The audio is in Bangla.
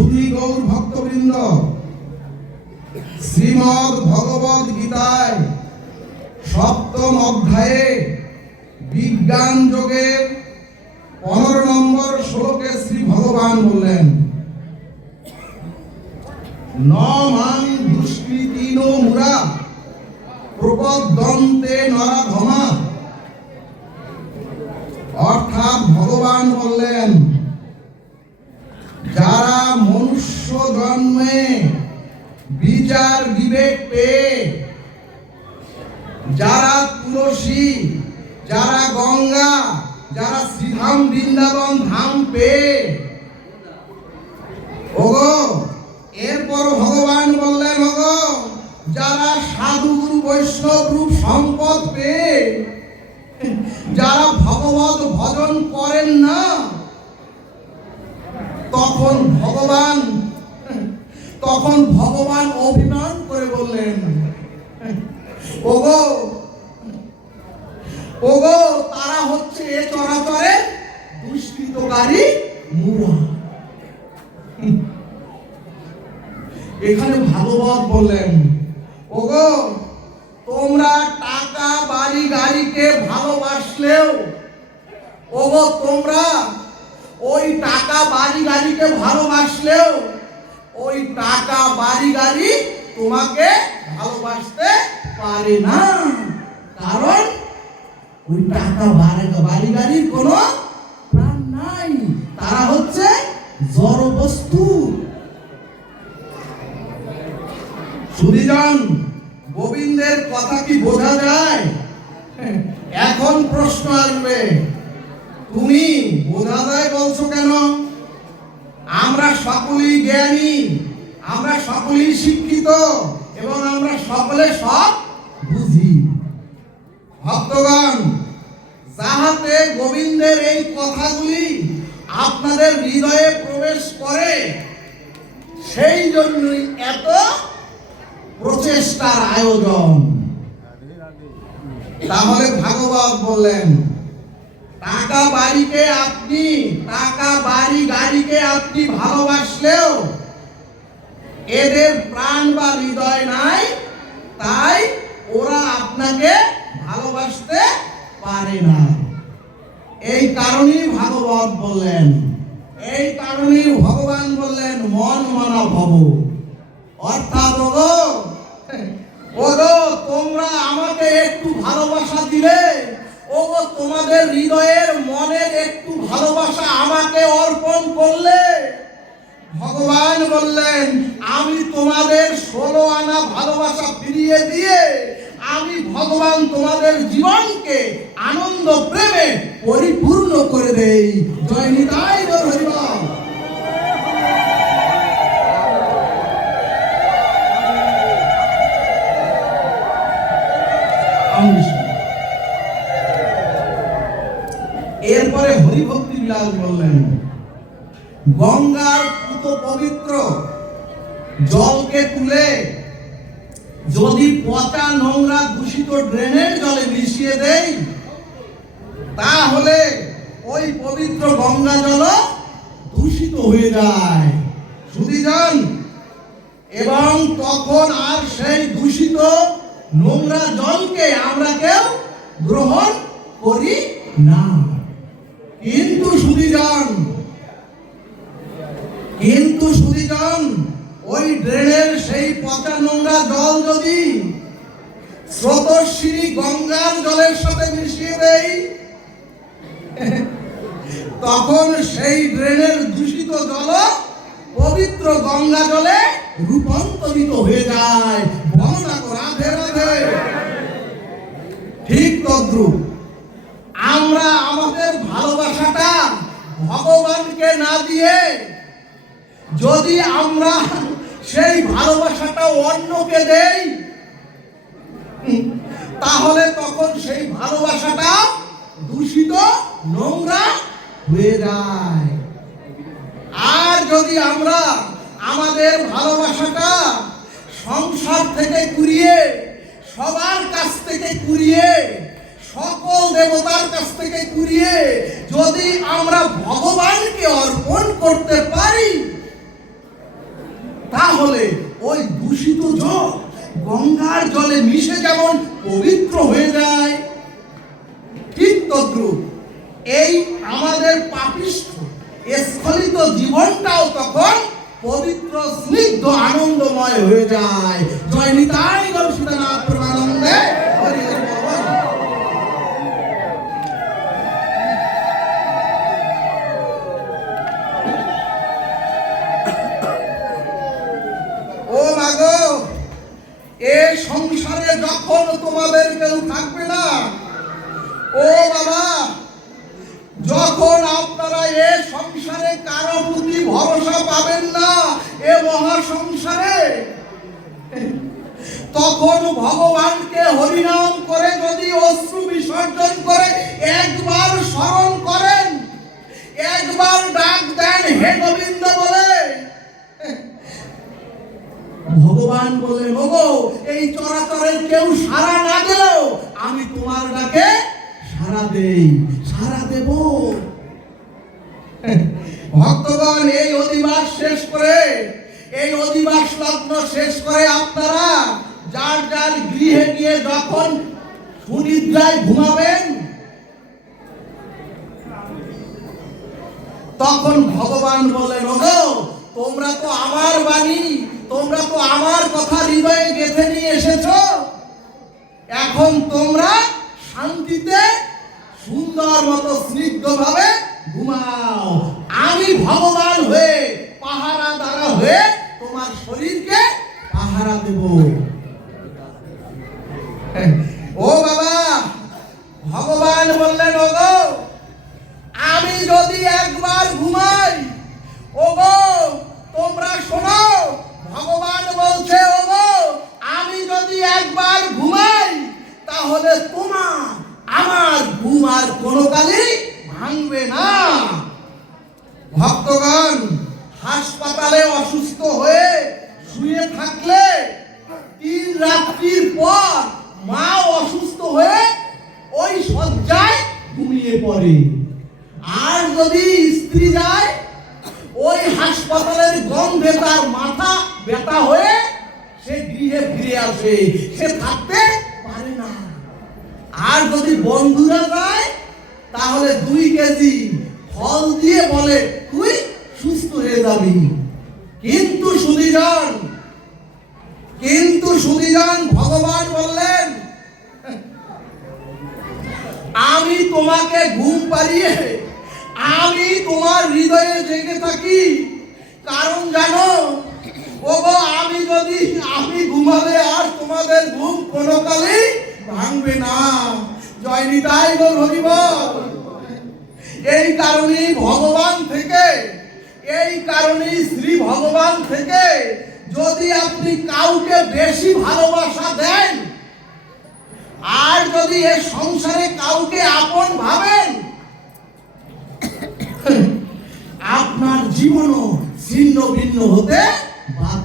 সুধী গৌর ভক্তবৃন্দ, শ্রীমদ্ ভগবদ গীতায় সপ্তম অধ্যায়ে বিজ্ঞান যোগের 15 নম্বর শ্লোকে শ্রী ভগবান বললেন, ন মাং দুষ্কৃতিনো মুরা প্রপদ্যন্তে নরাধমা। অর্থাৎ ভগবান বললেন, যারা মনুষ্য জন্মে বিচার বিবেক পেয়ে, যারা তুলসী, যারা গঙ্গা, যারা শ্রীধাম বৃন্দাবন ধাম পেয়ে, ওগো এরপর ভগবান বললেন, ওগো যারা সাধু গুরু বৈষ্ণব রূপ সম্পদ পেয়ে যারা ভগবত ভজন করেন না, তখন ভগবান অভিমান করে বললেন, ওগো ওগো তারা হচ্ছে এ চরাচরে দুষ্কৃতকারী মুরা। এখানে ভাগবত বললেন, ওগো তোমরা টাকা বাড়ি গাড়িকে ভালোবাসলেও, ওগো তোমরা ওই টাকা বাড়ি গাড়িকে ভালোবাসলেও ওই টাকা বাড়ি গাড়ি তোমাকে ভালোবাসতে পারে না। কারণ ওই টাকা বাড়ি গাড়ির কোনো প্রাণ নাই, তারা হচ্ছে জড় বস্তু। সুধীজন, গোবিন্দের কথা কি বোঝা যায়? এখন প্রশ্ন আসবে, তুমি বোঝা যায় বলছো কেন? আমরা সকলেই জ্ঞানী, আমরা সকলেই শিক্ষিত এবং আমরা সকলে সব বুঝি। ভক্তগণ, যাহাতে গোবিন্দের এই কথাগুলি আপনাদের হৃদয়ে প্রবেশ করে, সেই জন্যই এত প্রচেষ্টার আয়োজন। তাহলে ভাগবত বললেন, টাকা বাড়ি গাড়িকে আপনি ভালোবাসলেও এদের প্রাণ বা হৃদয় নাই, তাই ওরা আপনাকে ভালোবাসতে পারে না। এই কারণেই ভাগবত বললেন, এই কারণেই ভগবান বললেন, মন মানা ভব। অর্থাৎ ওগো তোমরা আমাকে একটু ভালোবাসা দিলে, ওগো তোমাদের হৃদয়ের মনের একটু ভালোবাসা আমাকে অর্পণ করলে, ভগবান বললেন আমি তোমাদের 16 আনা ভালোবাসা ফিরিয়ে দিয়ে আমি ভগবান তোমাদের জীবনকে আনন্দ প্রেমে পরিপূর্ণ করে দেই। জয় নিতাই গৌর হরি বল। এরপরে হরিভক্তি বিলাস বললেন, গঙ্গার পুত পবিত্র জলকে তুলে যদি পচা নোংরা দূষিত ড্রেনের জলে মিশিয়ে দেই, তাহলে ওই পবিত্র গঙ্গা জল দূষিত হয়ে যায়। সুধীজন, এবং তখন আর সেই দূষিত নোংরা জলকে আমরা কেউ গ্রহণ করি না। কিন্তু সুধীজন, ওই ড্রেনের সেই পচা নোংরা জল যদি স্রোতস্বিনী গঙ্গার জলের সাথে মিশিয়ে দেই, তখন সেই ড্রেনের দূষিত জল পবিত্র গঙ্গা জলে রূপান্তরিত হয়ে যায়। বন্দনা কর, রাধে রাধে। ঠিক তদ্রূপ আমরা আমাদের ভালোবাসাটা ভগবানকে না দিয়ে যদি আমরা সেই ভালোবাসাটা অন্যকে দেই, তাহলে তখন সেই ভালোবাসাটা দূষিত নোংরা হয়ে যায়। আর যদি আমরা আমাদের ভালোবাসাটা সংসার থেকে কুড়িয়ে, সবার কাছ থেকে কুড়িয়ে, সকল দেবতার কাছ থেকে কুড়িয়ে যদি আমরা ভগবানকে অর্পণ করতে পারি, জল গঙ্গার জলে মিশে যেমন পবিত্র হয়ে যায়, ঠিক তদ্রূপ এই আমাদের পাপিষ্ঠ স্খলিত জীবনটাও তখন পবিত্র স্নিগ্ধ আনন্দময় হয়ে যায়। জয় নিতাই গৌর সীতানাথ প্রেমানন্দে হরি হরি বল। ও মাগো, এ সংসারে যখন তোমাদের কেউ থাকবে না, ও বাবা, যখন আপনারা এ সংসারে কারো প্রতি ভরসা পাবেন না, এ মহা সংসারে, তখন ভগবানকে হরিনাম করে যদি অশ্রু বিসর্জন করে একবার স্মরণ করেন, একবার ডাক দেন হে গোবিন্দ বলে, ভগবান বলেন ওগো, এই চরাচরের কেউ সাড়া না দিলেও আমি তোমার ডাকে সাড়া দেই, সাড়া দেব। ভক্তগণ, এই অধিবাস শেষ করে, এই অধিবাস লগ্ন শেষ করে আপনারা যার যার গৃহে গিয়ে যখন সুনিদ্রায় ঘুমাবেন, তখন ভগবান বলেন ওগো, তোমরা তো আমার বাণী, তোমরা তো আমার কথা হৃদয়ে গেঁথে নিয়ে এসেছো, এখন তোমরা শান্তিতে সুন্দর মতো স্নিগ্ধ ভাবে ঘুমাও। আমি ভগবান হয়ে পাহারা দ্বারা হয়ে তোমার শরীরকে পাহারা দেব। ও বাবা, ভগবান বললেন ওগো, আমি যদি একবার ঘুমাই, ওগো তোমরা শোনো, ভগবান বলছে ওগো, আমি যদি একবার ঘুমাই তাহলে তোমার আমার ঘুম আর কোনো কালে ভাঙবে না। ভক্তগণ, হাসপাতালে অসুস্থ হয়ে শুয়ে থাকলে 3 রাত্রির পর মা অসুস্থ হয়ে ওই শয্যায় ঘুমিয়ে পড়ে, আর যদি স্ত্রী যায় ওই হাসপাতালের গন্ধে তার মাথা ব্যথা হয়ে সে গৃহে ফিরে আসে, সে থাকতে পারে না। আর যদি বন্ধুরা যায় তাহলে 2 কেজি ফল দিয়ে বলে তুই সুস্থ হয়ে যাবি। কিন্তু সুধীজন ভগবান বললেন, আমি তোমাকে ঘুম পাড়িয়ে আমি তোমার হৃদয়ে জেগে থাকি, কারণ জানো ওগো, আমি ঘুমালে আর তোমাদের ঘুম কোনো কালেই ভাঙবে না। জয় নিতাই গৌর হরি বল। এই কারণেই ভগবান থেকে, এই কারণেই শ্রী ভগবান থেকে যদি আপনি কাউকে বেশি ভালোবাসা দেন, আর যদি এ সংসারে কাউকে আপন ভাবেন, আপনার জীবনও ছিন্ন ভিন্ন হতে বাধ্য।